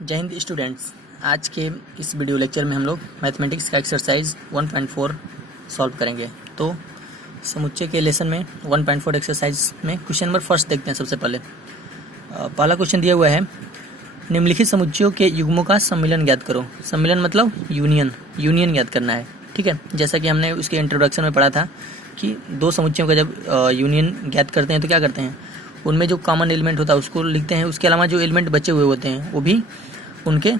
जय हिंद स्टूडेंट्स। आज के इस वीडियो लेक्चर में हम लोग मैथमेटिक्स का एक्सरसाइज 1.4 सॉल्व करेंगे। तो समुच्चय के लेसन में 1.4 एक्सरसाइज में क्वेश्चन नंबर फर्स्ट देखते हैं। सबसे पहले पहला क्वेश्चन दिया हुआ है, निम्नलिखित समुच्चयों के युग्मों का सम्मिलन ज्ञात करो। सम्मिलन मतलब यूनियन ज्ञात करना है। ठीक है, जैसा कि हमने उसके इंट्रोडक्शन में पढ़ा था कि दो समुच्चयों का जब यूनियन ज्ञात करते हैं तो क्या करते हैं, उनमें जो कॉमन एलिमेंट होता है उसको लिखते हैं। उसके अलावा जो एलिमेंट बचे हुए होते हैं वो भी उनके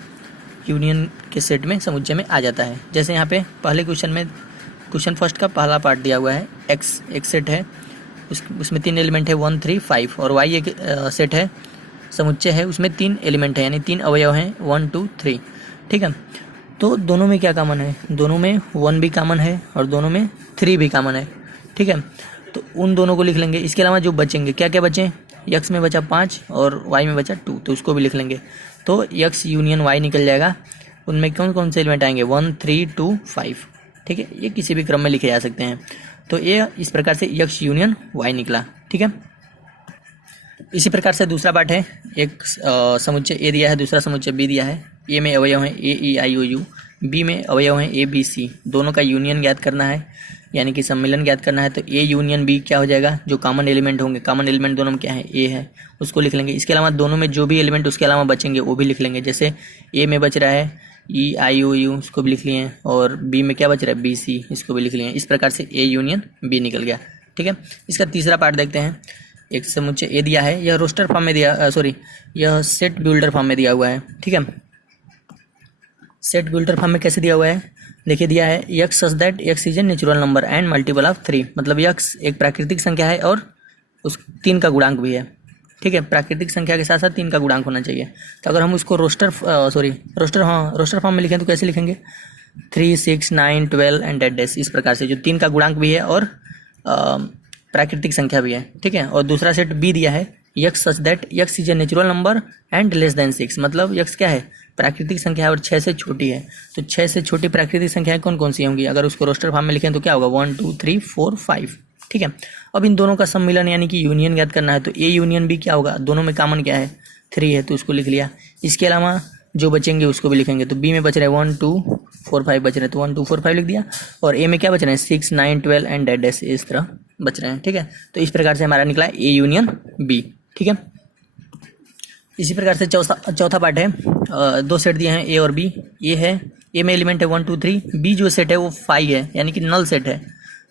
यूनियन के सेट में समुच्चय में आ जाता है। जैसे यहाँ पे पहले क्वेश्चन में क्वेश्चन फर्स्ट का पहला पार्ट दिया हुआ है, एक्स एक सेट है, उसमें 3 एलिमेंट है 1 3 5, और वाई एक सेट है, समुच्चय है, उसमें 3 एलिमेंट है यानी 3 अवयव हैं 1 2 3। ठीक है, तो दोनों में क्या कॉमन है, दोनों में 1 भी कॉमन है और दोनों में 3 भी कॉमन है। ठीक है, तो उन दोनों को लिख लेंगे। इसके अलावा जो बचेंगे क्या क्या बचे, एक्स में बचा 5 और वाई में बचा 2, तो उसको भी लिख लेंगे। तो एक्स यूनियन वाई निकल जाएगा। उनमें कौन कौन से एलिमेंट आएंगे, 1 3 2 5। ठीक है, ये किसी भी क्रम में लिखे जा सकते हैं। तो ये इस प्रकार से एक्स यूनियन वाई निकला। ठीक है, इसी प्रकार से दूसरा पार्ट है, एक समुच्चय ए दिया है, दूसरा समुच्चय बी दिया है। ए में अवयव हैं ए E I O you, B में अवयव हैं ए बी सी। दोनों का यूनियन ज्ञात करना है यानी कि सम्मिलन ज्ञात करना है। तो ए यूनियन बी क्या हो जाएगा, जो कॉमन एलिमेंट होंगे, कॉमन एलिमेंट दोनों में क्या है, ए है, उसको लिख लेंगे। इसके अलावा दोनों में जो भी एलिमेंट उसके अलावा बचेंगे वो भी लिख लेंगे। जैसे ए में बच रहा है ई आई ओ यू, उसको भी लिख लिए, और बी में क्या बच रहा है बी सी, इसको भी लिख लिए। इस प्रकार से ए यूनियन बी निकल गया। ठीक है, इसका तीसरा पार्ट देखते हैं। एक समुच्चय ए दिया है, यह रोस्टर फॉर्म में दिया यह सेट बिल्डर फॉर्म में दिया हुआ है। ठीक है, सेट बिल्डर फॉर्म में कैसे दिया हुआ है, देखिए दिया है x such that x is a natural number and multiple of 3। मतलब एक्स एक प्राकृतिक संख्या है और उस 3 का गुणांक भी है। ठीक है, प्राकृतिक संख्या के साथ साथ 3 का गुणांक होना चाहिए। तो अगर हम उसको रोस्टर फॉर्म में लिखें तो कैसे लिखेंगे, 3 6 9 12 एंड डेट डेस। इस प्रकार से जो 3 का गुणांक भी है और प्राकृतिक संख्या भी है। ठीक है, और दूसरा सेट बी दिया है, x such that x is a natural number and less than 6। मतलब एक्स क्या है, प्राकृतिक संख्या है और 6 से छोटी है। तो 6 से छोटी प्राकृतिक संख्याएं कौन कौन सी होंगी, अगर उसको रोस्टर फॉर्म में लिखें तो क्या होगा, 1 2 3 4 5। ठीक है, अब इन दोनों का सम्मिलन यानी कि यूनियन ज्ञात करना है। तो ए यूनियन बी क्या होगा, दोनों में कॉमन क्या है 3 है, तो उसको लिख लिया। इसके अलावा जो बचेंगे उसको भी लिखेंगे। तो बी में बच रहे हैं 1 2 4 5 बच रहे हैं, तो 1 2 4 5 लिख दिया। और ए में क्या बच रहे हैं 6 9 12 एंड डेट डेस, इस तरह बच रहे हैं। ठीक है, तो इस प्रकार से हमारा निकला ए यूनियन बी। ठीक है, इसी प्रकार से चौथा पार्ट है, 2 सेट दिए हैं ए और बी। ए है, ए में एलिमेंट है 1 2 3, बी जो सेट है वो 5 है यानी कि नल सेट है,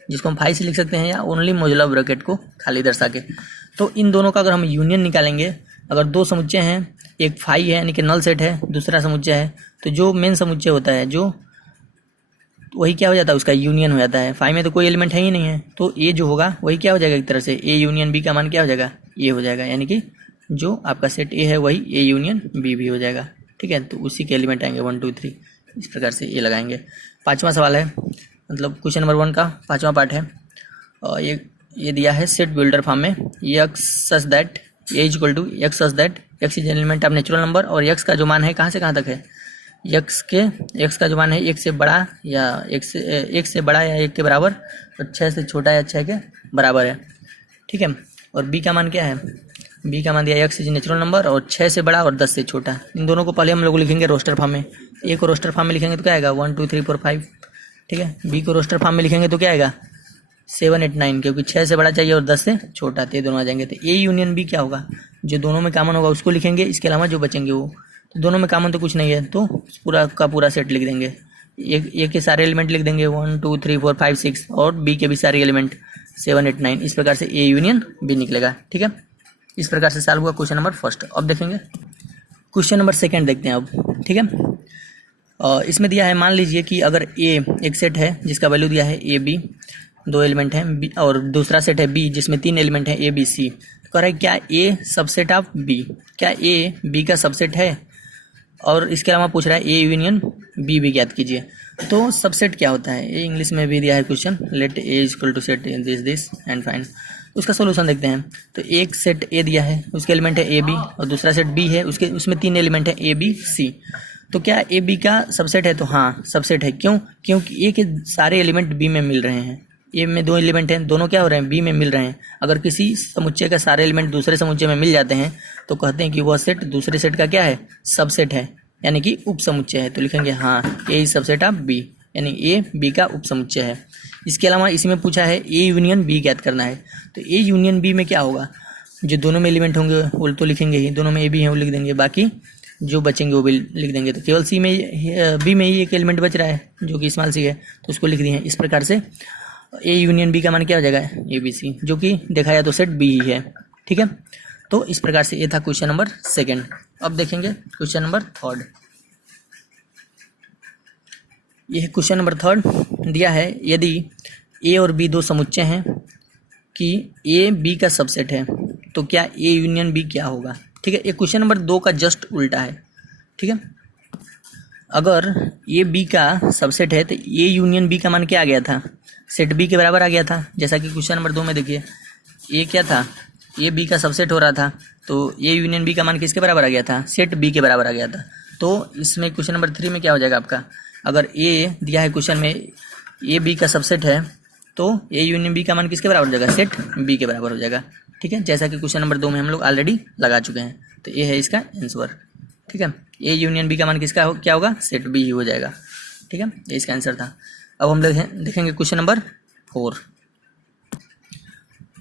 जिसको हम 5 से लिख सकते हैं या ओनली मोजुला ब्रैकेट को खाली दर्शा के। तो इन दोनों का अगर हम यूनियन निकालेंगे, अगर दो समुच्चय हैं, एक 5 है यानी कि नल सेट है, दूसरा समुच्चय है, तो जो मेन समुच्चय होता है जो वही क्या हो जाता है, उसका यूनियन हो जाता है। 5 में तो कोई एलिमेंट है ही नहीं है, तो ए जो होगा वही क्या हो जाएगा, एक तरह से ए यूनियन बी का मान क्या हो जाएगा, ए हो जाएगा। यानी कि जो आपका सेट ए है वही ए यूनियन बी भी हो जाएगा। ठीक है, तो उसी के एलिमेंट आएंगे 1 2 3, इस प्रकार से ए लगाएंगे। पांचवा सवाल है, मतलब क्वेश्चन नंबर 1 का पांचवा पार्ट है। ये दिया है सेट बिल्डर फॉर्म में, x such that A is equal to x such that x is element of natural number, और एक्स का जो मान है कहाँ से कहाँ तक है, एक्स का जो मान है 1 से बड़ा या 1 से बड़ा या 1 के बराबर, और 6 से छोटा या 6 के बराबर है। ठीक है, और बी का मान क्या है, बी का मान दिया एक्स इज नेचुरल नंबर और 6 से बड़ा और 10 से छोटा। इन दोनों को पहले हम लोग लिखेंगे रोस्टर फॉर्म में। ए को रोस्टर फॉर्म में लिखेंगे तो क्या आएगा 1 2 3 4 5। ठीक है, बी को रोस्टर फॉर्म में लिखेंगे तो क्या आएगा 7 8 9, क्योंकि 6 से बड़ा चाहिए और 10 से छोटा, तो ये दोनों आ जाएंगे। तो ए यूनियन बी क्या होगा, जो दोनों में कॉमन होगा उसको लिखेंगे, इसके अलावा जो बचेंगे वो, तो दोनों में कॉमन तो कुछ नहीं है, तो पूरा का पूरा सेट लिख देंगे। ए के सारे एलिमेंट लिख देंगे 1 2 3 4 5 6, और बी के भी सारे एलिमेंट 7 8 9। इस प्रकार से ए यूनियन बी निकलेगा। ठीक है, इस प्रकार से सॉल्व हुआ क्वेश्चन नंबर फर्स्ट। अब देखेंगे क्वेश्चन नंबर सेकंड देखते हैं अब। ठीक है, इसमें दिया है, मान लीजिए कि अगर ए एक सेट है जिसका वैल्यू दिया है ए बी, 2 एलिमेंट हैं बी, और दूसरा सेट है बी जिसमें 3 एलिमेंट हैं ए बी सी। तो कह रहा है क्या ए सबसेट ऑफ बी, क्या ए बी का सबसेट है, और इसके अलावा पूछ रहा है ए यूनियन बी भी ज्ञात कीजिए। तो सबसेट क्या होता है, ये इंग्लिश में भी दिया है question, let A is equal to set this and find. उसका सोल्यूशन देखते हैं। तो एक सेट ए दिया है, उसके एलिमेंट है ए बी, और दूसरा सेट बी है, उसमें 3 एलिमेंट है ए बी सी। तो क्या ए बी का सबसेट है, तो हाँ सबसेट है। क्यों, क्योंकि ए के सारे एलिमेंट बी में मिल रहे हैं। ए में 2 एलिमेंट हैं, दोनों क्या हो रहे हैं, बी में मिल रहे हैं। अगर किसी समुच्चय का सारे एलिमेंट दूसरे समुच्चय में मिल जाते हैं तो कहते हैं कि वह सेट दूसरे सेट का क्या है, सबसेट है, यानी कि उप समुच्चय है। तो लिखेंगे हाँ ए इज सबसेट ऑफ बी, यानी ए बी का उप समुच्चय है। इसके अलावा इसमें पूछा है ए यूनियन बी ज्ञात करना है। तो ए यूनियन बी में क्या होगा, जो दोनों में एलिमेंट होंगे वो तो लिखेंगे ही, दोनों में ए बी हैं वो लिख देंगे, बाकी जो बचेंगे वो भी लिख देंगे। तो केवल सी में बी में ही एक एलिमेंट बच रहा है जो कि स्मॉल सी है, तो उसको लिख दिए हैं। इस प्रकार से ए यूनियन बी का मान क्या हो जाएगा, ए बी सी, जो कि देखा जाए तो सेट बी ही है। ठीक है, तो इस प्रकार से ये था क्वेश्चन नंबर 2। अब देखेंगे क्वेश्चन नंबर 3। यह क्वेश्चन नंबर 3 दिया है, यदि ए और बी दो समुच्चय हैं कि ए बी का सबसेट है तो क्या ए यूनियन बी क्या होगा। ठीक है, ये क्वेश्चन नंबर 2 का जस्ट उल्टा है। ठीक है, अगर ए बी का सबसेट है तो ए यूनियन बी का मान क्या आ गया था, सेट बी के बराबर आ गया था। जैसा कि क्वेश्चन नंबर 2 में देखिए, ए क्या था, ए बी का सबसेट हो रहा था, तो ए यूनियन बी का मान किसके बराबर आ गया था, सेट बी के बराबर आ गया था। तो इसमें क्वेश्चन नंबर 3 में क्या हो जाएगा आपका, अगर ए दिया है क्वेश्चन में ए बी का सबसेट है तो ए यूनियन बी का मान किसके बराबर हो जाएगा, सेट बी के बराबर हो जाएगा। ठीक है, जैसा कि क्वेश्चन नंबर 2 में हम लोग ऑलरेडी लगा चुके हैं। तो ये है इसका आंसर। ठीक है, ए यूनियन बी का मान किसका क्या होगा, सेट बी ही हो जाएगा। ठीक है, ये इसका आंसर था। अब हम देखेंगे क्वेश्चन नंबर 4।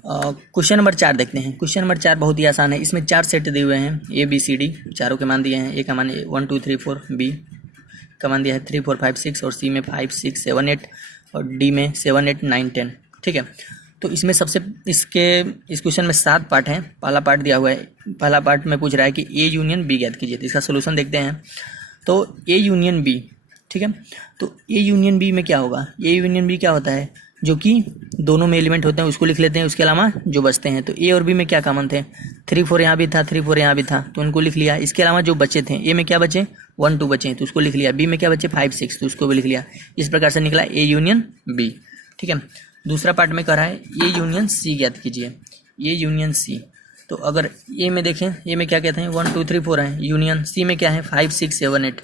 क्वेश्चन नंबर 4 देखते हैं। क्वेश्चन नंबर 4 बहुत ही आसान है। इसमें 4 सेट दिए हुए हैं, ए बी सी डी, चारों के मान दिए हैं। ए का मान 1 2 3 4, बी का मान दिया है 3 4 5 6, और सी में 5 6 7 8, और डी में 7 8 9 10। ठीक है, तो इसमें इस क्वेश्चन में 7 पार्ट हैं। पहला पार्ट दिया हुआ है, पहला पार्ट में पूछ रहा है कि ए यूनियन बी ज्ञात कीजिए। तो इसका सोल्यूशन देखते हैं। तो ए यूनियन बी, ठीक है, तो ए यूनियन बी में क्या होगा, ए यूनियन बी क्या होता है, जो कि दोनों में एलिमेंट होते हैं उसको लिख लेते हैं, उसके अलावा जो बचते हैं। तो ए और बी में क्या कॉमन थे, 3 4 यहाँ भी था, 3 4 यहाँ भी था, तो उनको लिख लिया। इसके अलावा जो बचे थे, ए में क्या बचे 1 2 बचे तो उसको लिख लिया, बी में क्या बचे 5 6 तो उसको भी लिख लिया। इस प्रकार से निकला ए यूनियन बी। ठीक है, दूसरा पार्ट में कह रहा है ए यूनियन सी ज्ञात कीजिए, ए यूनियन सी। तो अगर ए में देखें, ए में क्या कहते हैं 1 2 3 4 है, यूनियन सी में क्या है 5 6 7 8।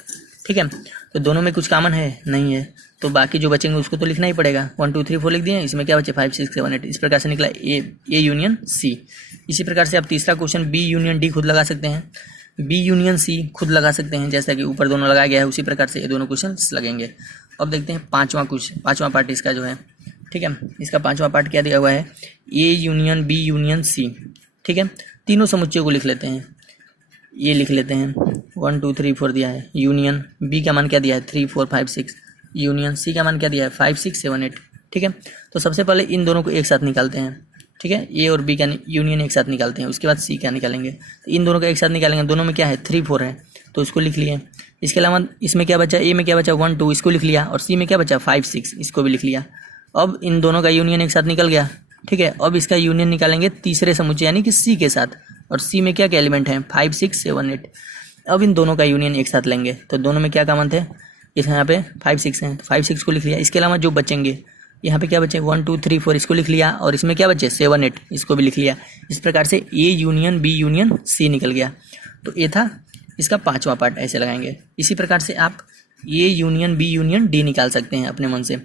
ठीक है, तो दोनों में कुछ कॉमन है नहीं है, तो बाकी जो बचेंगे उसको तो लिखना ही पड़ेगा। 1 2 3 4 लिख दिए, इसमें क्या बचे 5 6 7 8। इस प्रकार से निकला ए यूनियन सी। इसी प्रकार से आप तीसरा क्वेश्चन बी यूनियन डी खुद लगा सकते हैं, बी यूनियन सी खुद लगा सकते हैं, जैसा कि ऊपर दोनों लगाया गया है उसी प्रकार से ये दोनों क्वेश्चन लगेंगे। अब देखते हैं पांचवा पार्ट इसका जो है। ठीक है, इसका 5वां पार्ट क्या दिया हुआ है, A union B union C. ठीक है, तीनों समुच्चयों को लिख लेते हैं। ये लिख लेते हैं 1 2 3 4 दिया है, यूनियन बी का मान क्या दिया है 3 4 5 6, यूनियन सी का मान क्या दिया है 5 6 7 8। ठीक है, तो सबसे पहले इन दोनों को एक साथ निकालते हैं। ठीक है, ए और बी का यूनियन एक साथ निकालते हैं, उसके बाद सी का निकालेंगे। तो इन दोनों का एक साथ निकालेंगे, दोनों में क्या है 3 4 है तो उसको लिख लिए। इसके अलावा इसमें क्या बचा, ए में क्या बचा 1 2 इसको लिख लिया, और सी में क्या बचा 5 6 इसको भी लिख लिया। अब इन दोनों का यूनियन एक साथ निकल गया। ठीक है, अब इसका यूनियन निकालेंगे तीसरे समुच्चय यानी कि सी के साथ, और सी में क्या क्या एलिमेंट हैं 5 6 7 8। अब इन दोनों का यूनियन एक साथ लेंगे, तो दोनों में क्या कॉमन थे, इस यहाँ पे 5 6 हैं, तो 5 6 को लिख लिया। इसके अलावा जो बचेंगे यहाँ पे क्या बचे 1 2 3 4 इसको लिख लिया, और इसमें क्या बचे 7 8 इसको भी लिख लिया। इस प्रकार से A union B union C निकल गया। तो ये था इसका 5वां पार्ट, ऐसे लगाएंगे। इसी प्रकार से आप A union B union D निकाल सकते हैं अपने मन से।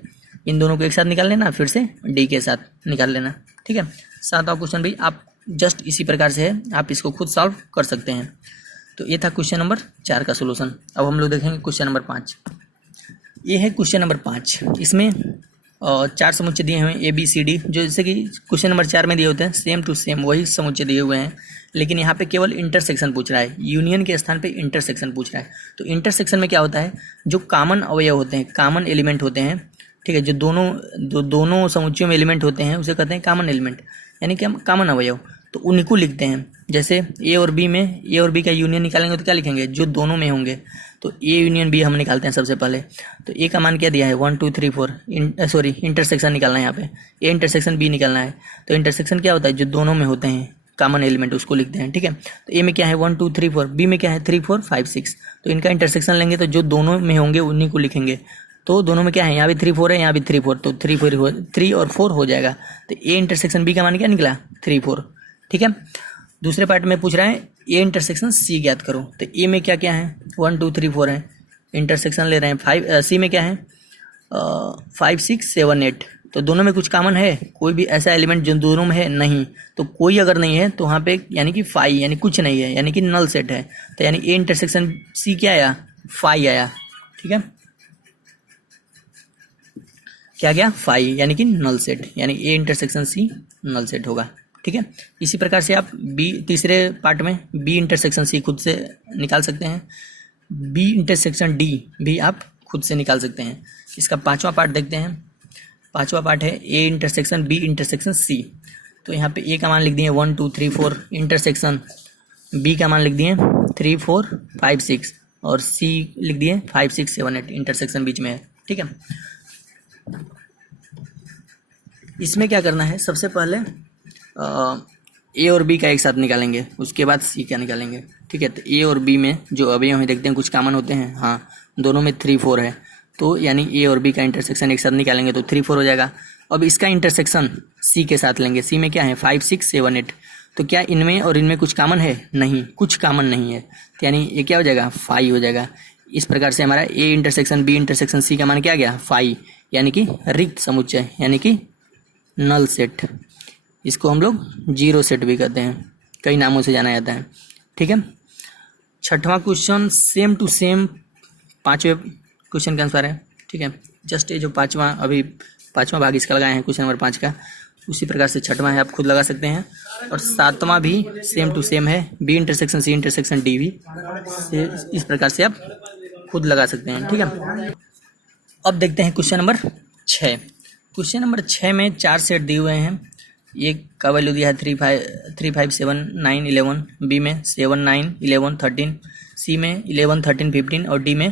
इन दोनों को एक साथ निकाल लेना, फिर से डी के साथ निकाल लेना। ठीक है, 7वां क्वेश्चन भी आप जस्ट इसी प्रकार से है, आप इसको खुद सॉल्व कर सकते हैं। तो ये था क्वेश्चन नंबर 4 का सोल्यूशन। अब हम लोग देखेंगे क्वेश्चन नंबर 5। ये है क्वेश्चन नंबर 5। इसमें 4 समुच्चय दिए हुए हैं ए बी सी डी, जो जैसे कि क्वेश्चन नंबर 4 में दिए होते हैं सेम टू सेम वही समुच्चय दिए हुए हैं, लेकिन यहाँ पे केवल इंटरसेक्शन पूछ रहा है, यूनियन के स्थान पे इंटरसेक्शन पूछ रहा है। तो इंटरसेक्शन में क्या होता है, जो कॉमन अवयव होते हैं, कॉमन एलिमेंट होते हैं, ठीक है, जो दोनों समुच्चयों में एलिमेंट होते हैं उसे कहते हैं कॉमन एलिमेंट, यानी कि हम कॉमन अवयव, तो उन्हीं को लिखते हैं। जैसे ए और बी का यूनियन निकालेंगे तो क्या लिखेंगे, जो दोनों में होंगे। तो ए यूनियन बी हम निकालते हैं सबसे पहले। तो ए का मान क्या दिया है 1 2 3 4, इंटरसेक्शन निकालना है यहाँ पे, ए इंटरसेक्शन बी निकालना है। तो इंटरसेक्शन क्या होता है, जो दोनों में होते हैं कॉमन एलिमेंट उसको लिखते हैं। ठीक है, तो ए में क्या है 1 2 3 4, बी में क्या है 3 4 5 6, तो इनका इंटरसेक्शन लेंगे तो जो दोनों में होंगे उन्हीं को लिखेंगे। तो दोनों में क्या है, यहाँ भी 3 4 है, यहाँ भी 3 4, तो 3 और 4 हो जाएगा। तो ए इंटरसेक्शन बी का मान क्या निकला 3 4। ठीक है, दूसरे पार्ट में पूछ रहा है ए इंटरसेक्शन सी ज्ञात करो। तो ए में क्या क्या है 1 2 3 4 है, इंटरसेक्शन ले रहे हैं 5, सी में क्या है 5 6 7 8, तो दोनों में कुछ कॉमन है, कोई भी ऐसा एलिमेंट जो दोनों में है नहीं, तो कोई अगर नहीं है तो वहाँ पे यानी कि फाई यानी कुछ नहीं है, यानी कि नल सेट है। तो यानी ए इंटरसेक्शन सी क्या आया, फाई आया। ठीक है, क्या गया, फाई यानी कि नल सेट, यानी A intersection C null set होगा। ठीक है, इसी प्रकार से आप बी तीसरे पार्ट में बी इंटरसेक्शन सी खुद से निकाल सकते हैं, बी इंटरसेक्शन डी भी आप खुद से निकाल सकते हैं। इसका पांचवा पार्ट देखते हैं। पांचवा पार्ट है A intersection B intersection C. तो यहाँ पे ए का मान लिख दिए 1 2 3 4, इंटरसेक्शन बी का मान लिख दिए 3 4 5 6 और सी लिख दिए 5 6 7 8, इंटरसेक्शन बीच में है। ठीक है, इसमें क्या करना है, सबसे पहले ए और बी का एक साथ निकालेंगे, उसके बाद सी का निकालेंगे। ठीक है, तो ए और बी में जो अवयव हैं देखते हैं कुछ कॉमन होते हैं। हाँ, दोनों में 3 4 है, तो यानी ए और बी का इंटरसेक्शन एक साथ निकालेंगे तो 3 4 हो जाएगा। अब इसका इंटरसेक्शन सी के साथ लेंगे, सी में क्या है 5 6 7 8, तो क्या इनमें और इनमें कुछ कॉमन है, नहीं, कुछ कॉमन नहीं है, तो यानी ये क्या हो जाएगा, 5 हो जाएगा। इस प्रकार से हमारा A intersection B intersection C का मान क्या गया, 5, यानी कि रिक्त समुच्चय, यानी कि नल सेट। इसको हम लोग जीरो सेट भी कहते हैं, कई नामों से जाना जाता है। ठीक है, छठवां क्वेश्चन सेम टू सेम पांचवें क्वेश्चन का आंसर है। ठीक है, जस्ट ये जो पांचवा भाग इसका लगाए हैं क्वेश्चन नंबर 5 का, उसी प्रकार से छठवां है, आप खुद लगा सकते हैं। और सातवां भी सेम टू सेम है, B intersection C intersection D भी इस प्रकार से आप खुद लगा सकते हैं। ठीक है, अब देखते हैं क्वेश्चन नंबर 6। क्वेश्चन नंबर 6 में 4 सेट दिए हुए हैं। ए का वैल्यू दिया है 3 5 7 9 11, बी में 7 9 11 13, सी में 11 13 15 और डी में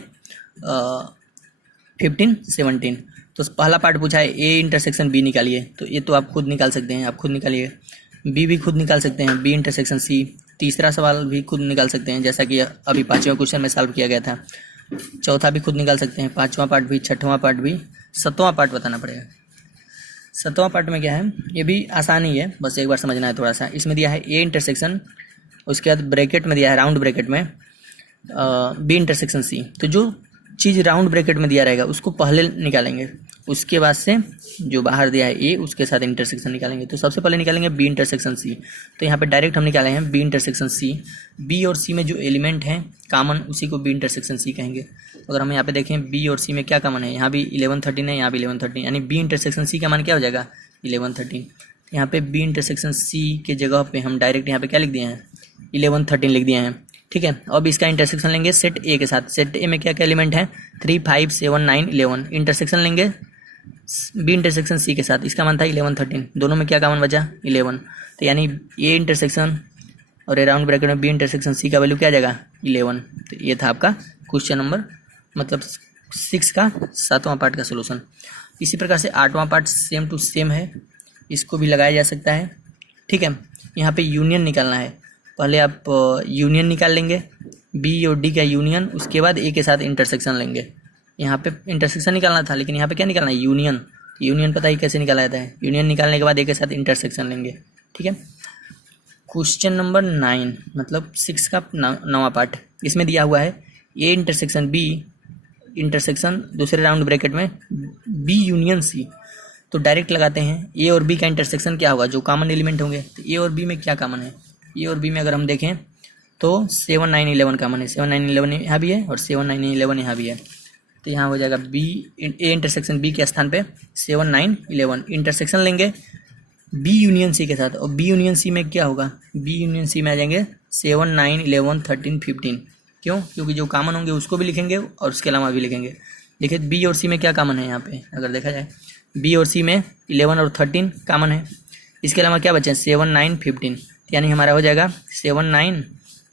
15 17। तो पहला पार्ट पूछा है ए इंटरसेक्शन बी निकालिए, तो ये तो आप खुद निकाल सकते हैं, आप खुद निकालिए। बी भी खुद निकाल सकते हैं, बी इंटरसेक्शन सी। तीसरा सवाल भी खुद निकाल सकते हैं, जैसा कि अभी 5वें क्वेश्चन में सॉल्व किया गया था। चौथा भी खुद निकाल सकते हैं, 5वां पार्ट भी, 6वां पार्ट भी, 7वां पार्ट बताना पड़ेगा। 7वां पार्ट में क्या है, ये भी आसान ही है, बस एक बार समझना है थोड़ा सा। इसमें दिया है ए इंटरसेक्शन, उसके बाद ब्रैकेट में दिया है राउंड ब्रैकेट में बी इंटरसेक्शन सी। तो जो चीज़ राउंड ब्रैकेट में दिया रहेगा उसको पहले निकालेंगे, उसके बाद से जो बाहर दिया है ए उसके साथ इंटरसेक्शन निकालेंगे। तो सबसे पहले निकालेंगे बी इंटरसेक्शन सी। तो यहाँ पे डायरेक्ट हम निकाले हैं बी इंटरसेक्शन सी। बी और सी में जो एलिमेंट हैं कॉमन, उसी को बी इंटरसेक्शन सी कहेंगे। तो अगर हम यहाँ पे देखें बी और सी में क्या कॉमन है, यहाँ भी 11 13 है, यहाँ भी 11 13, यानी बी इंटरसेक्शन सी का मान क्या हो जाएगा, 11 13। यहाँ पे बी इंटरसेक्शन सी के जगह पे हम डायरेक्ट यहाँ पे क्या लिख दिए हैं, 11 13 लिख दिए हैं। ठीक है, अब इसका इंटरसेक्शन लेंगे सेट ए के साथ। सेट ए में क्या क्या एलिमेंट है, 3 5 7 9 11। इंटरसेक्शन लेंगे बी इंटरसेक्शन सी के साथ, इसका मान था 11 13, दोनों में क्या कॉमन बचा, 11। तो यानी ए इंटरसेक्शन और ए राउंड ब्रैकेट में बी इंटरसेक्शन सी का वैल्यू क्या आ जाएगा, 11। तो ये था आपका क्वेश्चन नंबर मतलब 6 का 7वां पार्ट का सोल्यूशन। इसी प्रकार से 8वां पार्ट सेम टू सेम है, इसको भी लगाया जा सकता है। ठीक है, यहाँ पे यूनियन निकालना है। पहले आप यूनियन निकाल लेंगे, बी और डी का यूनियन, उसके बाद ए के साथ इंटरसेक्शन लेंगे। यहाँ पे इंटरसेक्शन निकालना था, लेकिन यहाँ पे क्या निकालना है, यूनियन। यूनियन पता ही कैसे निकाला जाता है, यूनियन निकालने के बाद ए के साथ इंटरसेक्शन लेंगे। ठीक है, क्वेश्चन नंबर 9 मतलब 6 का 9वां पार्ट, इसमें दिया हुआ है ए इंटरसेक्शन बी इंटरसेक्शन दूसरे राउंड ब्रैकेट में बी यूनियन सी। तो डायरेक्ट लगाते हैं, ए और बी का इंटरसेक्शन क्या होगा, जो कॉमन एलिमेंट होंगे। तो ए और बी में क्या कॉमन है, ए और बी में अगर हम देखें तो 7 9 11 कॉमन है, 7 9 11 यहाँ भी है और 7 9 11 यहाँ भी है। तो यहाँ हो जाएगा बी ए इंटरसेक्शन बी के स्थान पे 7 9 11। इंटरसेक्शन लेंगे बी यूनियन सी के साथ, और बी यूनियन सी में क्या होगा, बी यूनियन सी में आ जाएंगे 7 9 11 13 15। क्यों, क्योंकि जो कॉमन होंगे उसको भी लिखेंगे और उसके अलावा भी लिखेंगे। देखिए बी और सी में क्या कॉमन है, यहाँ पे अगर देखा जाए बी और सी में 11 और 13 कॉमन है, इसके अलावा क्या बचे 7 9 15। यानी हमारा हो जाएगा 7 9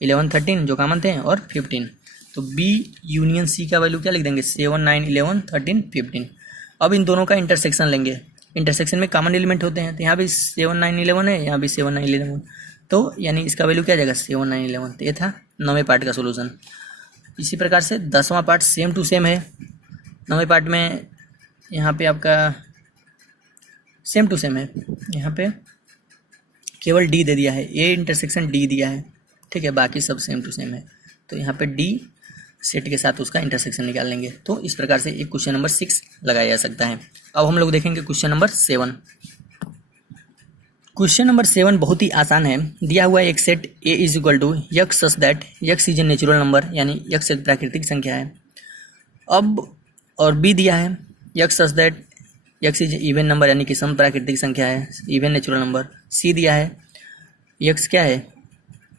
11 13 जो कॉमन थे और 15। तो बी यूनियन सी का वैल्यू क्या लिख देंगे, 7 9 11 13 15। अब इन दोनों का इंटरसेक्शन लेंगे, इंटरसेक्शन में कॉमन एलिमेंट होते हैं। तो यहाँ भी 7 9 11 है, यहाँ भी 7 9 11, तो यानी इसका वैल्यू क्या आ जाएगा 7 9 11। तो ये था 9वें पार्ट का सोल्यूशन। इसी प्रकार से 10वां पार्ट सेम टू सेम है। 9वें पार्ट में यहाँ पे आपका सेम टू सेम है, यहाँ पे केवल डी दे दिया है, ए इंटरसेक्शन डी दिया है। ठीक है, बाकी सब सेम टू सेम है। तो यहाँ पे डी सेट के साथ उसका इंटरसेक्शन निकाल लेंगे। तो इस प्रकार से एक क्वेश्चन नंबर 6 लगाया जा सकता है। अब हम लोग देखेंगे क्वेश्चन नंबर 7। क्वेश्चन नंबर 7 बहुत ही आसान है। दिया हुआ है एक set A is equal to x such that x is a natural number, यानी यक्स एक प्राकृतिक संख्या है। अब और बी दिया है x such that x is even number, यानी कि सम प्राकृतिक संख्या है, इवन नेचुरल नंबर। सी दिया है यक्स क्या है,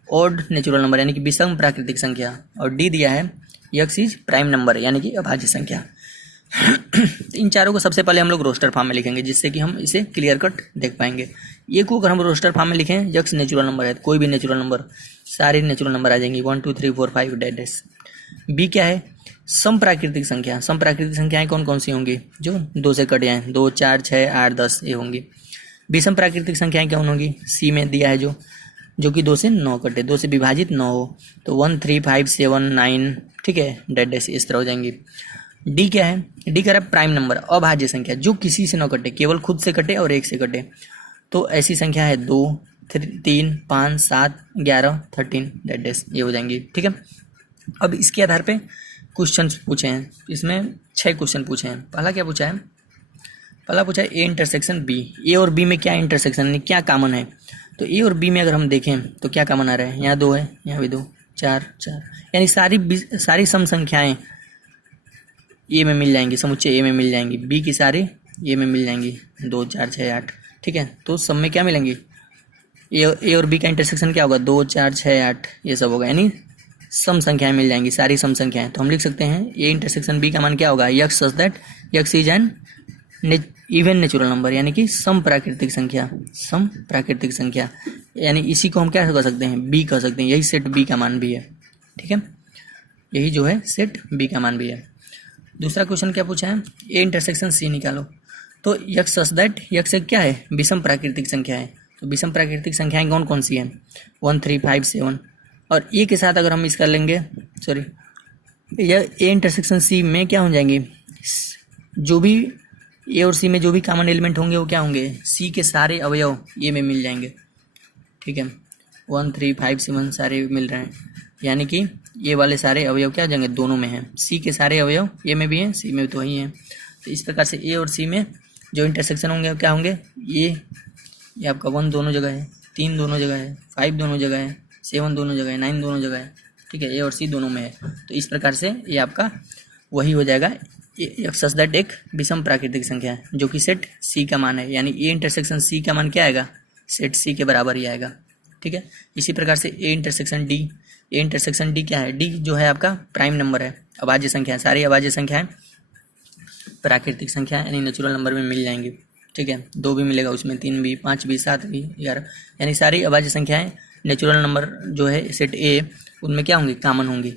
ऑड नेचुरल नंबर, यानी कि विषम प्राकृतिक संख्या। और डी दिया है यक्स इज प्राइम नंबर, यानी कि अभाज्य संख्या। इन चारों को सबसे पहले हम लोग रोस्टर फॉर्म में लिखेंगे, जिससे कि हम इसे क्लियर कट देख पाएंगे। ये को अगर हम रोस्टर फॉर्म में लिखें, यक्स नेचुरल नंबर है, कोई भी नेचुरल नंबर, सारे नेचुरल नंबर आ जाएंगे 1 2 3 4 5 डैश। बी क्या है, सम प्राकृतिक संख्या। सम प्राकृतिक संख्याएं कौन कौन सी होंगी, जो 2 से कट जाएं, 2 4 6 8 10 ये होंगी। विषम प्राकृतिक संख्याएं कौन होंगी, सी में दिया है जो कि 2 से 9 कटे, 2 से विभाजित 9 हो, तो 1 3 5 7 9, ठीक है, डैश इस तरह हो जाएंगी। डी क्या है, डी कह रहा है प्राइम नंबर, अभाज्य संख्या, जो किसी से न कटे, केवल खुद से कटे और एक से कटे। तो ऐसी संख्या है 2 3 5 7 11 13 डैश ये हो जाएंगी, ठीक है। अब इसके आधार पे क्वेश्चन पूछे हैं, इसमें 6 क्वेश्चन पूछे हैं। पहला क्या पूछा है, पहला पूछा है ए इंटरसेक्शन बी। ए और बी में क्या इंटरसेक्शन, यानी क्या कॉमन है। तो ए और बी में अगर हम देखें तो क्या कॉमन आ रहा है, यहाँ 2 है, यहाँ भी 2, 4 4, यानी सारी सम संख्याएं ए में मिल जाएंगी, समुच्चय ए में मिल जाएंगी। बी की सारी ए में मिल जाएंगी, 2 4 6 8, ठीक है। तो सब में क्या मिलेंगी, ए और बी का इंटरसेक्शन क्या होगा, 2 4 6 8 ये सब होगा, यानी सम संख्याएं मिल जाएंगी, सारी सम संख्याएं। तो हम लिख सकते हैं ए इंटरसेक्शन बी का मान क्या होगा, x such that x is an even natural number, यानी कि सम प्राकृतिक संख्या, सम प्राकृतिक संख्या, यानी इसी को हम क्या कर सकते हैं, बी कह सकते हैं। यही सेट बी का मान भी है, ठीक है, यही जो है सेट बी का मान भी है। दूसरा क्वेश्चन क्या पूछा है, ए इंटरसेक्शन सी निकालो। तो यक्स सच दैट यक्स एक क्या है, विषम प्राकृतिक संख्या है। तो विषम प्राकृतिक संख्याएं कौन कौन सी हैं, 1 3 5 7, और ए के साथ अगर हम इसका लेंगे, सॉरी, यह ए इंटरसेक्शन सी में क्या हो जाएंगी, जो भी ए और सी में जो भी कॉमन एलिमेंट होंगे वो क्या होंगे, सी के सारे अवयव ए में मिल जाएंगे, ठीक है। 1 3 5 7 सारे मिल रहे हैं, यानी कि ये वाले सारे अवयव क्या जाएंगे, दोनों में हैं। सी के सारे अवयव ए में भी हैं, सी में तो वही हैं। तो इस प्रकार से ए और सी में जो इंटरसेक्शन होंगे क्या होंगे, ये आपका 1 दोनों जगह है, 3 दोनों जगह है, 5 दोनों जगह है, 7 दोनों जगह है, 9 दोनों जगह है, ठीक है। ए और सी दोनों में है। तो इस प्रकार से ये आपका वही हो जाएगा, यक्स सच दैट एक विषम प्राकृतिक संख्या है, जो कि सेट सी का मान है, यानी ए इंटरसेक्शन सी का मान क्या आएगा, सेट सी के बराबर ही आएगा, ठीक है। इसी प्रकार से A intersection D, A intersection D क्या है, डी जो है आपका प्राइम नंबर है, अभाज्य संख्या है, सारी अभाज्य संख्याएं प्राकृतिक संख्या यानी नेचुरल नंबर में मिल जाएंगी, ठीक है। 2 भी मिलेगा उसमें, 3 भी, 5 भी, 7 भी, 11, यानी सारी अभाज्य संख्याएं नेचुरल नंबर जो है सेट ए उनमें क्या होंगी, कॉमन होंगी।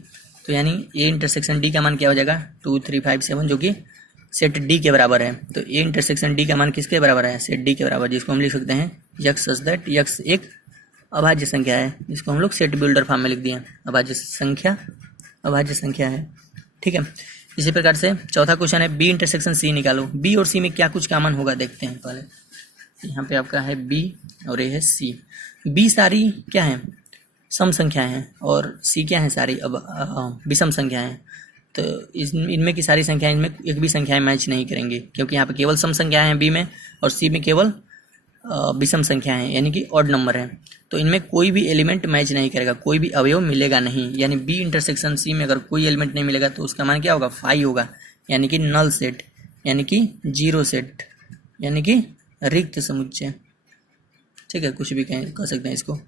तो यानी ए इंटरसेक्शन डी का मान क्या हो जाएगा, 2 3 5 7, जो कि सेट डी के बराबर है। तो ए इंटरसेक्शन डी का मान किसके बराबर है, सेट डी के बराबर, जिसको हम लिख सकते हैं यक्स सच दैट यक्स एक अभाज्य संख्या है, जिसको हम लोग सेट बिल्डर फॉर्म में लिख दिए, अभाज्य संख्या है, ठीक है। इसी प्रकार से चौथा क्वेश्चन है बी इंटरसेक्शन सी निकालो। बी और सी में क्या कुछ कॉमन होगा देखते हैं। पहले यहाँ पे आपका है बी और ये है सी। बी सारी क्या है, सम संख्याएं हैं, और सी क्या है, सारी अब विषम संख्याएं हैं। तो इनमें की सारी संख्याएं, इनमें एक भी संख्याएं मैच नहीं करेंगी, क्योंकि यहाँ पे केवल सम संख्याएं हैं बी में, और सी में केवल विषम संख्याएं हैं, यानी कि ऑड नंबर है। तो इनमें कोई भी एलिमेंट मैच नहीं करेगा, कोई भी अवयव मिलेगा नहीं, यानी बी इंटरसेक्शन सी में अगर कोई एलिमेंट नहीं मिलेगा तो उसका मान क्या होगा, फाई होगा, यानी कि नल सेट, यानी कि जीरो सेट, यानी कि रिक्त समुच्चय, ठीक है, कुछ भी कह सकते हैं इसको।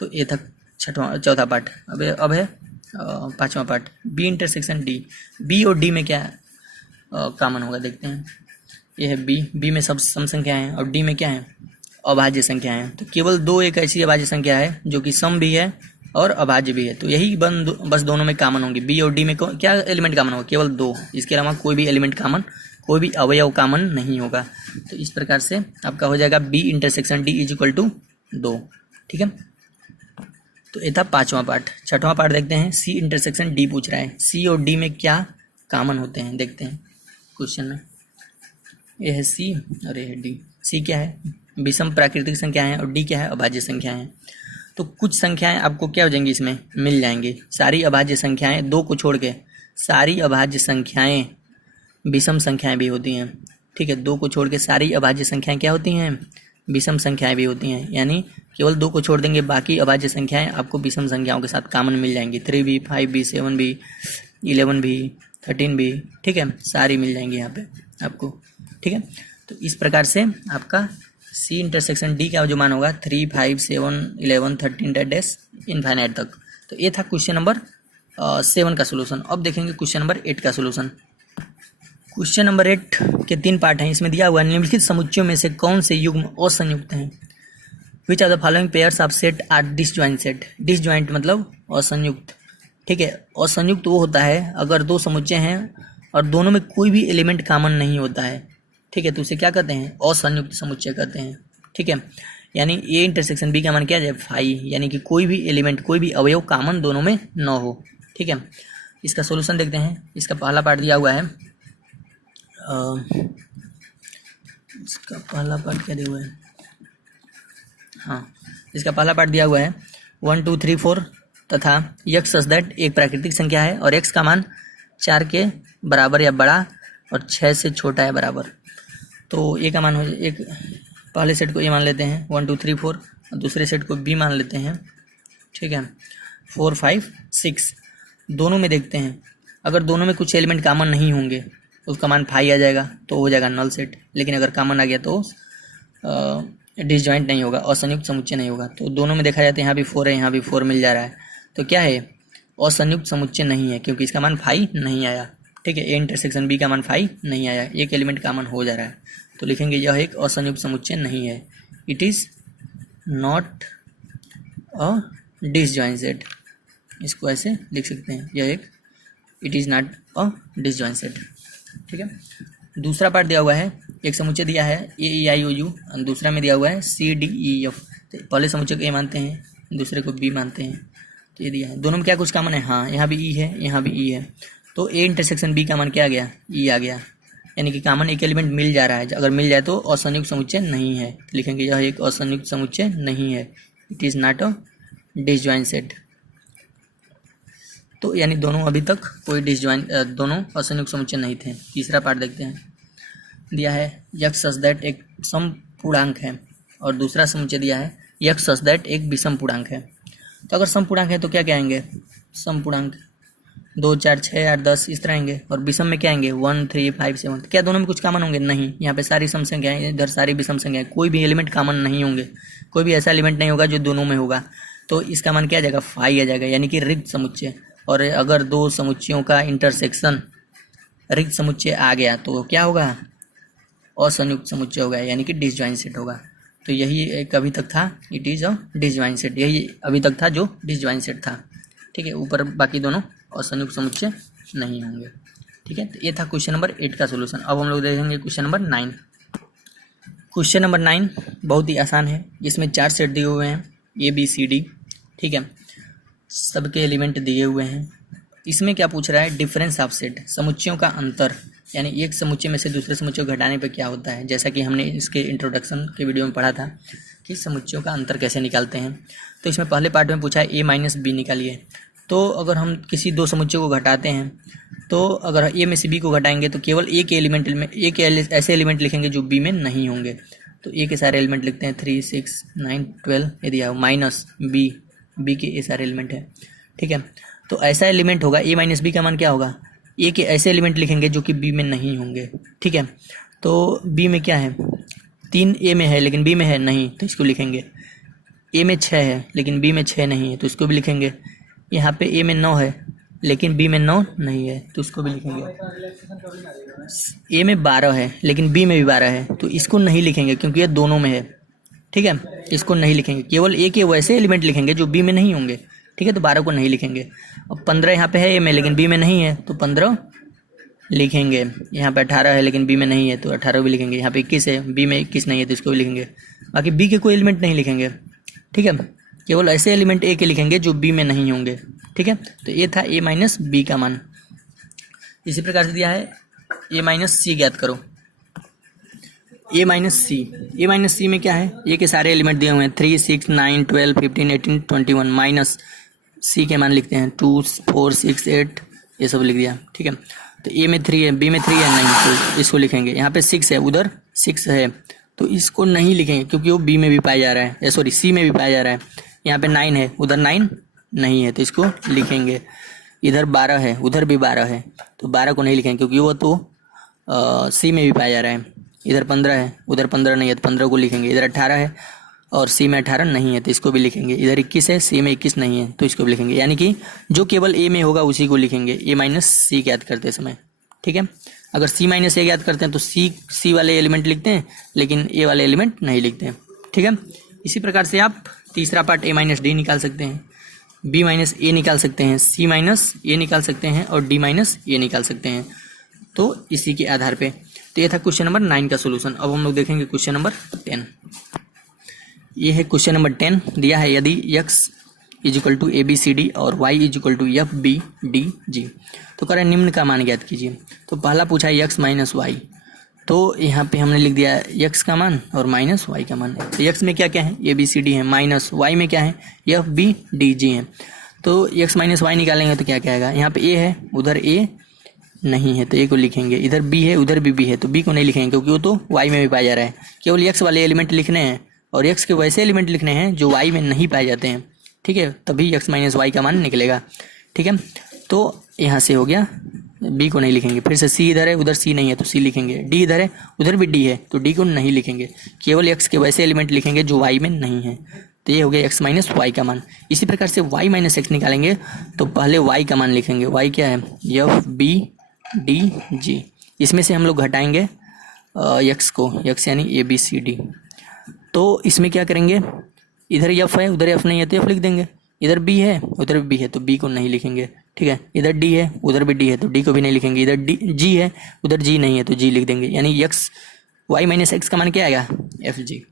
तो ये था चौथा पार्ट। अब है पांचवा part, B intersection D. B और डी में क्या कॉमन होगा देखते हैं। ये है बी में सब सम संख्या है, और डी में क्या है, अभाज्य संख्या है। तो केवल 2 एक ऐसी अभाज्य संख्या है जो कि सम भी है और अभाज्य भी है, तो यही बस दोनों में कॉमन होंगी। बी और डी में क्या एलिमेंट कॉमन होगा, केवल 2, इसके अलावा कोई भी एलिमेंट कॉमन, कोई भी अवयव कॉमन नहीं होगा। तो इस प्रकार से आपका हो जाएगा B intersection D is equal to 2, ठीक है। तो ये था पांचवा पार्ट। छठवां पार्ट देखते हैं, सी इंटरसेक्शन डी पूछ रहा है। सी और डी में क्या कॉमन होते हैं देखते हैं क्वेश्चन में। ये है सी और ये है डी। सी क्या है, विषम प्राकृतिक संख्या है, और डी क्या है, अभाज्य संख्या है। तो कुछ संख्याएं आपको क्या हो जाएंगी, इसमें मिल जाएंगी। सारी अभाज्य संख्याएं, दो को छोड़ के सारी अभाज्य संख्याएं विषम संख्याएं भी होती हैं। ठीक है, दो को छोड़ के सारी अभाज्य संख्याएं क्या होती हैं, विषम संख्याएं भी होती हैं। यानी केवल दो को छोड़ देंगे, बाकी अभाज्य संख्याएं आपको विषम संख्याओं के साथ कॉमन मिल जाएंगी। 3 भी, 5 भी, 7 भी, 11 भी, 13 भी, ठीक है, सारी मिल जाएंगी यहाँ पे आपको। ठीक है, तो इस प्रकार से आपका सी इंटरसेक्शन डी का जो मान होगा 3, 5, 7, 11, 13 डैश इनफाइनाइट तक। तो ये था क्वेश्चन नंबर 7 का सोल्यूशन। अब देखेंगे क्वेश्चन नंबर 8 का सोल्यूशन। क्वेश्चन नंबर 8 के 3 पार्ट हैं। इसमें दिया हुआ निम्नलिखित समुच्चयों में से कौन से युग्म असंयुक्त हैं। Which are the following pairs of set are disjoint set. Disjoint मतलब असंयुक्त। ठीक है, असंयुक्त वो होता है अगर दो समुच्चय हैं और दोनों में कोई भी एलिमेंट कॉमन नहीं होता है। ठीक है, तो उसे क्या कहते हैं, असंयुक्त समुच्चय कहते हैं। ठीक है, यानी ए इंटरसेक्शन बी का मान क्या है, 5, यानी कि कोई भी एलिमेंट, कोई भी अवयव कॉमन दोनों में न हो। ठीक है, इसका सोल्यूशन देखते हैं। इसका पहला पार्ट दिया हुआ है, इसका पहला पार्ट क्या दिया हुआ है, हाँ, इसका पहला पार्ट दिया हुआ है 1, 2, 3, 4 तथा यक्स सच दैट एक प्राकृतिक संख्या है और एक्स का मान 4 के बराबर या बड़ा और 6 से छोटा है बराबर। तो ए का मान हो, एक पहले सेट को ए मान लेते हैं 1, 2, 3, 4 और दूसरे सेट को बी मान लेते हैं। ठीक है, 4, 5, 6 दोनों में देखते हैं। अगर दोनों में कुछ एलिमेंट कॉमन नहीं होंगे उसका मान 5 आ जाएगा, तो हो जाएगा नल सेट। लेकिन अगर कॉमन आ गया तो डिसजॉइंट नहीं होगा, असंयुक्त समुच्चय नहीं होगा। तो दोनों में देखा जाए तो यहाँ भी 4 है, यहाँ भी 4 मिल जा रहा है, तो क्या है, असंयुक्त समुच्चय नहीं है, क्योंकि इसका मान 5 नहीं आया। ठीक है, ए इंटरसेक्शन बी का मान 5 नहीं आया, एक एलिमेंट कॉमन हो जा रहा है, तो लिखेंगे यह एक असंयुक्त समुच्चय नहीं है। It is not a disjoint set. इसको ऐसे लिख सकते हैं, यह एक it is not a disjoint set. ठीक है, दूसरा पार्ट दिया हुआ है, एक समुच्चय दिया है A E I O you, दूसरा में दिया हुआ है सी डी ई एफ। पहले समुच्चय को ए मानते हैं, दूसरे को बी मानते हैं, तो ये दिया है। दोनों में क्या कुछ कॉमन है, हाँ, यहाँ भी ई है, यहाँ भी ई है, तो ए इंटरसेक्शन बी का मान क्या आ गया, ई आ गया, यानी कि कॉमन एक एलिमेंट मिल जा रहा है। अगर मिल जाए तो असंयुक्त समुच्चय नहीं है, लिखेंगे यह एक असंयुक्त समुच्चय नहीं है। It is not a disjoint set. तो यानी दोनों अभी तक कोई डिसजॉइंट, दोनों असंयुक्त समुच्चय नहीं थे। तीसरा पार्ट देखते हैं, दिया है यक्स सच दैट एक सम पूर्णांक है और दूसरा समुच्चय दिया है यक्स सच दैट एक विषम पूर्णांक है। तो अगर सम पूर्णांक है तो क्या आएंगे, सम पूर्णांक 2, 4, 6, 8, 10 इस तरह आएंगे, और विषम में क्या आएंगे 1, 3, 5, 7। क्या दोनों में कुछ कॉमन होंगे, नहीं, यहाँ पे सारी सम संख्याएं, इधर सारी विषम संख्याएं, कोई भी एलिमेंट कॉमन नहीं होंगे, कोई भी ऐसा एलिमेंट नहीं होगा जो दोनों में होगा। तो इसका मान क्या आ जाएगा, 5 आ जाएगा, यानी कि रिक्त समुच्चय। और अगर दो समुच्चयों का इंटरसेक्शन रिक्त समुच्चय आ गया तो क्या होगा, असंयुक्त समुच्चय होगा, यानी कि डिसजॉइंट सेट होगा। तो यही एक अभी तक था, it is a disjoint set, यही अभी तक था जो डिसजॉइंट सेट था। ठीक है, ऊपर बाकी दोनों असंयुक्त समुच्चय नहीं होंगे। ठीक है, तो ये था क्वेश्चन नंबर 8 का सोल्यूशन। अब हम लोग देखेंगे क्वेश्चन नंबर 9। क्वेश्चन नंबर 9 बहुत ही आसान है। इसमें 4 सेट दिए हुए हैं, ए बी सी डी। ठीक है, सबके एलिमेंट दिए हुए हैं। इसमें क्या पूछ रहा है, डिफरेंस ऑफ सेट, समुच्चयों का अंतर, यानी एक समुच्चय में से दूसरे समुच्चय को घटाने पर क्या होता है। जैसा कि हमने इसके इंट्रोडक्शन के वीडियो में पढ़ा था कि समुच्चयों का अंतर कैसे निकालते हैं। तो इसमें पहले पार्ट में पूछा है ए माइनस बी निकालिए। तो अगर हम किसी दो समुच्चय को घटाते हैं, तो अगर ए में से बी को घटाएंगे तो केवल एक एलिमेंट में एक ऐसे एलिमेंट लिखेंगे जो बी में नहीं होंगे। तो ए के सारे एलिमेंट लिखते हैं 3, 6, 9, 12 ये दिया, माइनस बी के ये सारे एलिमेंट है। ठीक है, तो ऐसा एलिमेंट होगा, ए माइनस बी का मान क्या होगा, ए के ऐसे एलिमेंट लिखेंगे जो कि बी में नहीं होंगे। ठीक है, तो बी में क्या है, 3 ए में है लेकिन बी में है नहीं, तो इसको लिखेंगे। ए में 6 है लेकिन बी में 6 नहीं है, तो इसको भी लिखेंगे। यहाँ पे ए में 9 है लेकिन बी में 9 नहीं है, तो उसको भी लिखेंगे। ए में 12 है लेकिन बी में भी 12 है, तो इसको नहीं लिखेंगे क्योंकि ये दोनों में है। ठीक है, इसको नहीं लिखेंगे, केवल ए के वैसे एलिमेंट लिखेंगे जो बी में नहीं होंगे। ठीक है, तो 12 को नहीं लिखेंगे। अब 15 यहाँ पे है ए में लेकिन बी में नहीं है, तो 15 लिखेंगे। यहाँ पे 18 है लेकिन बी में नहीं है, तो 18 भी लिखेंगे। यहाँ पे 21 है, बी में 21 नहीं है, तो इसको भी लिखेंगे। बाकी बी के कोई एलिमेंट नहीं लिखेंगे। ठीक है, केवल ऐसे एलिमेंट ए के लिखेंगे जो बी में नहीं होंगे। ठीक है, तो ये था ए माइनस बी का मान। इसी प्रकार से दिया है ए माइनस सी ज्ञात करो। ए माइनस सी में क्या है, ए के सारे एलिमेंट दिए हुए हैं 3, 6, 9, 12, 15, 18, 21 माइनस सी के मान लिखते हैं 2, 4, 6, 8 ये सब लिख दिया। ठीक है, तो ए में 3 है, बी में 3 है, नहीं तो इसको लिखेंगे। यहाँ पे 6 है, उधर 6 है तो इसको नहीं लिखेंगे क्योंकि वो बी में भी पाया जा रहा है, सॉरी सी में भी पाया जा रहा है। यहाँ पे 9 है, उधर 9 नहीं है तो इसको लिखेंगे। इधर 12 है, उधर भी 12 है तो 12 को नहीं लिखेंगे क्योंकि वो तो सी में भी पाया जा रहा है। इधर 15 है, उधर 15 नहीं है तो 15 को लिखेंगे। इधर 18 है और सी में 18 नहीं है तो इसको भी लिखेंगे। इधर 21 है, सी में 21 नहीं है तो इसको भी लिखेंगे। यानी कि जो केवल ए में होगा उसी को लिखेंगे, ए माइनस सी ज्ञात करते समय। ठीक है, अगर सी माइनस ए ज्ञात करते हैं तो सी वाले एलिमेंट लिखते हैं लेकिन ए वाले एलिमेंट नहीं लिखते हैं। ठीक है, इसी प्रकार से आप तीसरा पार्ट ए माइनस डी निकाल सकते हैं, बी माइनस ए निकाल सकते हैं, सी माइनस ए निकाल सकते हैं और डी माइनस ए निकाल सकते हैं। तो इसी के आधार पे तो ये था क्वेश्चन नंबर 9 का सोल्यूशन। अब हम लोग देखेंगे क्वेश्चन नंबर 10। ये है क्वेश्चन नंबर 10, दिया है यदि x is equal to A B C D और y is equal to F B D G तो करें निम्न का मान ज्ञात कीजिए। तो पहला पूछा है x माइनस वाई, तो यहाँ पे हमने लिख दिया x का मान और माइनस y का मान। तो x में क्या क्या है, ए बी सी डी है, माइनस y में क्या है, एफ बी डी जी है। तो x माइनस वाई निकालेंगे तो क्या क्या आएगा, यहाँ पे a है, उधर a नहीं है तो ए को लिखेंगे। इधर बी है, उधर भी बी है तो बी को नहीं लिखेंगे क्योंकि वो तो वाई में भी पाया जा रहा है। केवल एक्स वाले एलिमेंट लिखने हैं और एक्स के वैसे एलिमेंट लिखने हैं जो वाई में नहीं पाए जाते हैं। ठीक है, तभी एक्स माइनस वाई का मान निकलेगा। ठीक है, तो यहाँ से हो गया, बी को नहीं लिखेंगे। फिर से सी इधर है, उधर सी नहीं है तो सी लिखेंगे। डी इधर है, उधर भी डी है तो डी को नहीं लिखेंगे, केवल एक्स के वैसे एलिमेंट लिखेंगे जो वाई में नहीं है। तो ये हो गया एक्स माइनस वाई का मान। इसी प्रकार से वाई माइनस एक्स निकालेंगे तो पहले वाई का मान लिखेंगे। वाई क्या है, एफ बी डी जी। इसमें से हम लोग घटाएंगे एक्स को, एक्स यानी ए बी सी डी। तो इसमें क्या करेंगे, इधर एफ है, उधर एफ नहीं है तो एफ लिख देंगे। इधर बी है, उधर बी है तो बी को नहीं लिखेंगे। ठीक है, इधर डी है, उधर भी डी है तो डी को भी नहीं लिखेंगे। इधर डी जी है, उधर जी नहीं है तो जी लिख देंगे। यानी एक्स वाई माइनस एक्स का मान क्या आएगा, एफ जी।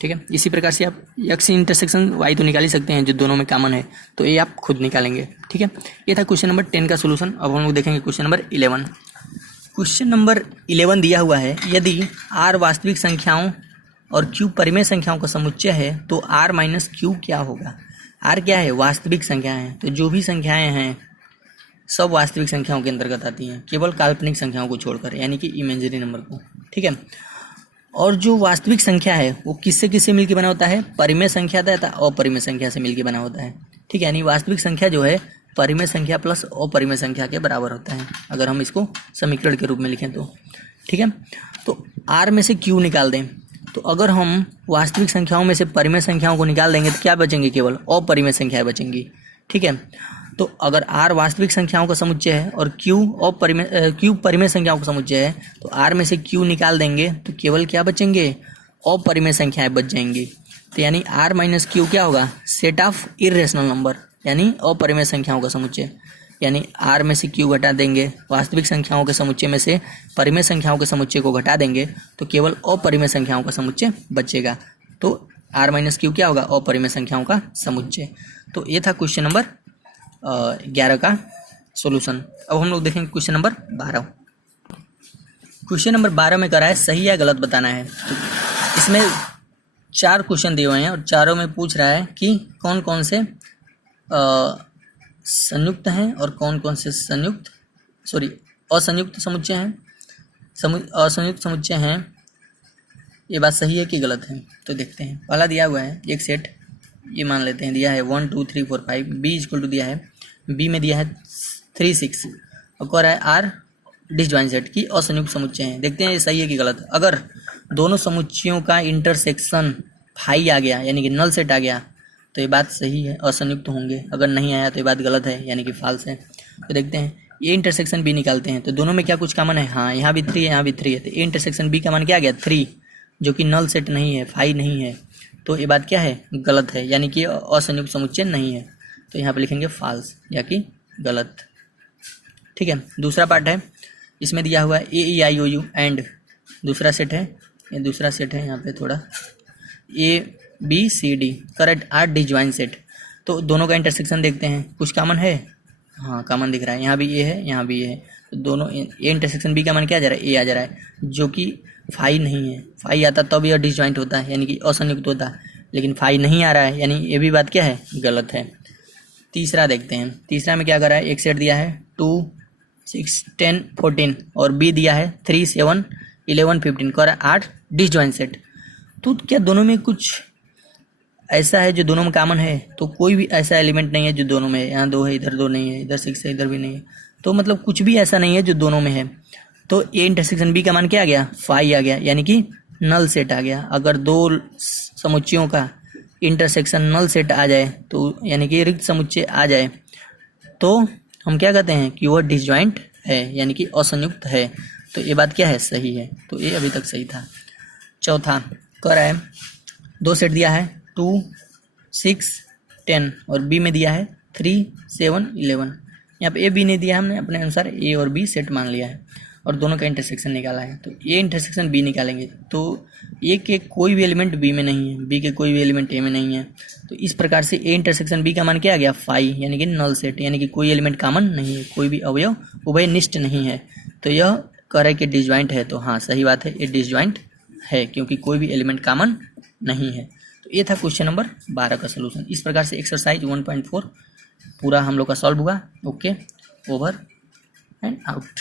ठीक है, इसी प्रकार से आप एक्स इंटरसेक्शन वाई तो निकाल ही सकते हैं जो दोनों में कॉमन है, तो ये आप खुद निकालेंगे। ठीक है, ये था क्वेश्चन नंबर 10 का सोल्यूशन। अब हम लोग देखेंगे क्वेश्चन नंबर 11। क्वेश्चन नंबर 11 दिया हुआ है यदि r वास्तविक संख्याओं और q परिमेय संख्याओं का समुच्चय है तो r माइनस क्यू क्या होगा। r क्या है, वास्तविक संख्याएं हैं, तो जो भी संख्याएं हैं सब वास्तविक संख्याओं के अंतर्गत आती हैं, केवल काल्पनिक संख्याओं को छोड़कर, यानी कि इमेजिनरी नंबर को। ठीक है, और जो वास्तविक संख्या है वो किससे किससे मिलकर बना होता है, परिमेय संख्या तथा अपरिमेय संख्या से मिलकर बना होता है। ठीक है, यानी वास्तविक संख्या जो है परिमेय संख्या प्लस अपरिमेय संख्या के बराबर होता है, अगर हम इसको समीकरण के रूप में लिखें तो। ठीक है, तो r में से q निकाल दें, तो अगर हम वास्तविक संख्याओं में से परिमेय संख्याओं को निकाल देंगे तो क्या बचेंगे, केवल अपरिमेय संख्याएं बचेंगी। ठीक है, तो अगर r वास्तविक संख्याओं का समुच्चय है और q परिमेय संख्याओं का समुच्चय है तो r में से q निकाल देंगे तो केवल क्या बचेंगे, अपरिमेय संख्याएं बच जाएंगी। तो यानी r माइनस क्यू क्या होगा, सेट ऑफ इरेशनल नंबर, यानी अपरिमेय संख्याओं का समुच्चय। यानी r में से q घटा देंगे, वास्तविक संख्याओं के समुच्चय में से परिमेय संख्याओं के समुच्चय को घटा देंगे तो केवल अपरिमेय संख्याओं का समुच्चय बचेगा। तो r माइनस क्यू क्या होगा, अपरिमेय संख्याओं का समुच्चय। तो ये था क्वेश्चन नंबर 11 का सॉल्यूशन। अब हम लोग देखेंगे क्वेश्चन नंबर 12। क्वेश्चन नंबर 12 में करा है सही या गलत बताना है। तो इसमें 4 क्वेश्चन दिए हुए हैं और चारों में पूछ रहा है कि कौन कौन से संयुक्त हैं और कौन कौन से असंयुक्त समुच्चय हैं, असंयुक्त समुच्चय हैं। ये बात सही है कि गलत है, तो देखते हैं। पहला दिया हुआ है एक सेट, ये मान लेते हैं, दिया है 1 2 3 4 5, बी इक्वल टू दिया है, बी में दिया है 3 6 और कह रहा है आर डिसजॉइंट सेट की असंयुक्त समुच्चय हैं। देखते हैं ये सही है कि गलत। अगर दोनों समुच्चयों का इंटरसेक्शन फाई आ गया यानी कि नल सेट आ गया तो ये बात सही है, असंयुक्त होंगे। अगर नहीं आया तो ये बात गलत है यानी कि फाल्स है। तो देखते हैं, ए इंटरसेक्शन बी निकालते हैं तो दोनों में क्या कुछ कॉमन है, हाँ यहाँ भी 3 है, यहाँ भी 3 है, तो ए इंटरसेक्शन बी का मान क्या आ गया 3, जो कि नल सेट नहीं है, फाई नहीं है। तो ये बात क्या है, गलत है, यानी कि असंयुक्त समुच्चय नहीं है। तो यहाँ पे लिखेंगे फाल्स या कि गलत। ठीक है, दूसरा पार्ट है, इसमें दिया हुआ है A E I O U and दूसरा सेट है, ये दूसरा सेट है, यहाँ पे थोड़ा A B C D correct are disjoint set. तो दोनों का इंटरसेक्शन देखते हैं, कुछ कॉमन है, हाँ कॉमन दिख रहा है, यहाँ भी ए है, यहाँ भी ए है, तो दोनों ए इंटरसेक्शन बी का मान क्या आ जा रहा है, ए आ जा रहा है, जो कि फाई नहीं है, फाई आता तब यह डिसजॉइंट होता है यानी कि असंयुक्त होता है, लेकिन फाई नहीं आ रहा है यानी ये भी बात क्या है, गलत है। तीसरा देखते हैं, तीसरा में क्या कर रहा है, एक सेट दिया है 2 6 10 14 और बी दिया है 3 7 11 15 कर 8 डिसजॉइंट सेट। तो क्या दोनों में कुछ ऐसा है जो दोनों में कॉमन है? तो कोई भी ऐसा एलिमेंट नहीं है जो दोनों में है, यहाँ 2 है इधर 2 नहीं है, इधर 6 है इधर भी नहीं है, तो मतलब कुछ भी ऐसा नहीं है जो दोनों में है। तो ए इंटरसेक्शन बी का मान क्या आ गया, फाई आ गया यानी कि नल सेट आ गया। अगर दो समुच्चयों का इंटरसेक्शन नल सेट आ जाए तो यानी कि रिक्त समुच्चय आ जाए तो हम क्या कहते हैं कि वह डिसजॉइंट है यानी कि असंयुक्त है। तो ये बात क्या है, सही है। तो ये अभी तक सही था। चौथा कह रहा है 2 सेट दिया है 2 6 10 और बी में दिया है 3 7 11। यहाँ पे ए बी नहीं दिया, हमने अपने अनुसार ए और बी सेट मान लिया है और दोनों का इंटरसेक्शन निकाला है। तो ए इंटरसेक्शन बी निकालेंगे तो ए के कोई भी एलिमेंट बी में नहीं है, बी के कोई भी एलिमेंट ए में नहीं है। तो इस प्रकार से ए इंटरसेक्शन बी का मान क्या आ गया, फाई यानी कि नल सेट, यानी कि कोई एलिमेंट कॉमन नहीं है, कोई भी अवयव उभयनिष्ठ नहीं है। तो यह कह रहा है कि डिसजॉइंट है। तो हाँ सही बात है, ये डिसजॉइंट है क्योंकि कोई भी एलिमेंट कॉमन नहीं है। तो ये था क्वेश्चन नंबर 12 का सोल्यूशन। इस प्रकार से एक्सरसाइज 1.4 पूरा हम लोग का सॉल्व हुआ। Okay, over and out.